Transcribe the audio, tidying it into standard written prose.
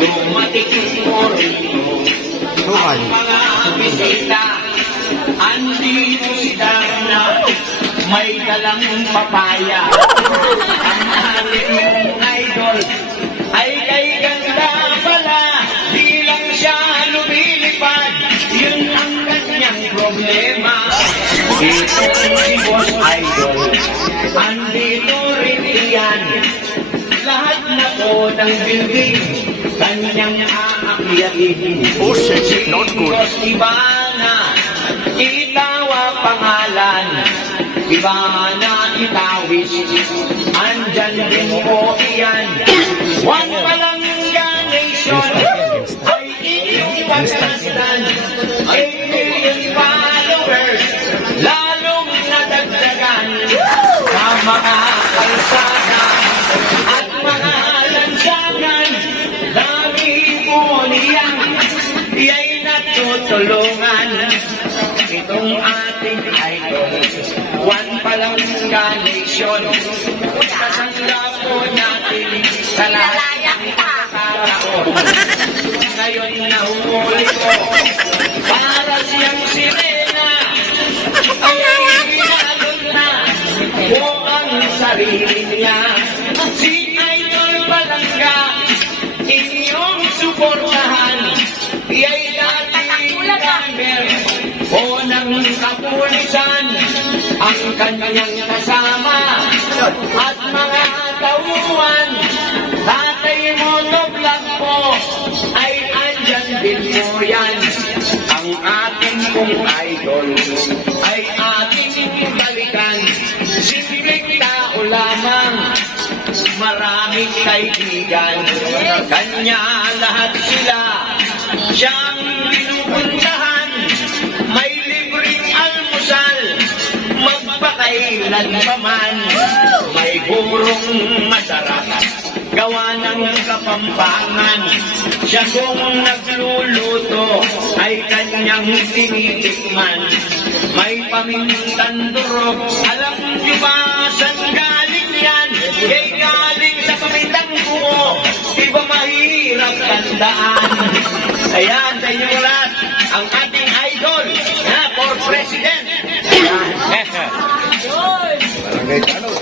dumating mo rito. Ang mga bisita, andito sila na may dalang papaya. Ang aling mong idol ay kay ganda pala, di lang siya lumilipad, yun ang kanyang problema. Dito si Boss Idol, andito rin iyan, lahat na po ng building, kanyang aakyatin. Oh shit, not good. Boss Ivana, itawa pangalan, Ivana Itawis, andyan din po iyan. One Palangga Nation ay inyong pagkastan, 8 million followers, lalong nadagdagan sa mga kalsada at mga lansangan. Dami po niyang iya'y natutulungan. Itong ating idol, One Palangga Nation, kasanggap po natin sa lahat ng pagkakataon. Ngayon nahuli ko, para siyang sirena, ay hinalon na po ang sarili niya. Si Idol Palangga, inyong suportahan, iya'y dating member o ng kapulisan, ang kanyang kasama at mga tauhan. Tatay Motovlog po ay andyan din po yan. Ang ating pong idol ay ating balikan. Simpleng tao lamang, maraming kaibigan. Kanya lahat sila siyang pinupuntahan. May libreng almusal, magpakailan pa man. May burong masarap, gawa ng Kapampangan. Siya kung nagluluto ay kanyang tinitikman. May pamintang durog, alam niyo ba saan galing yan? Kay galing sa pamintang buo, di ba mahirap tandaan? Ayan, sa inyo lahat, ang ating idol na for president. Barangay Tanod.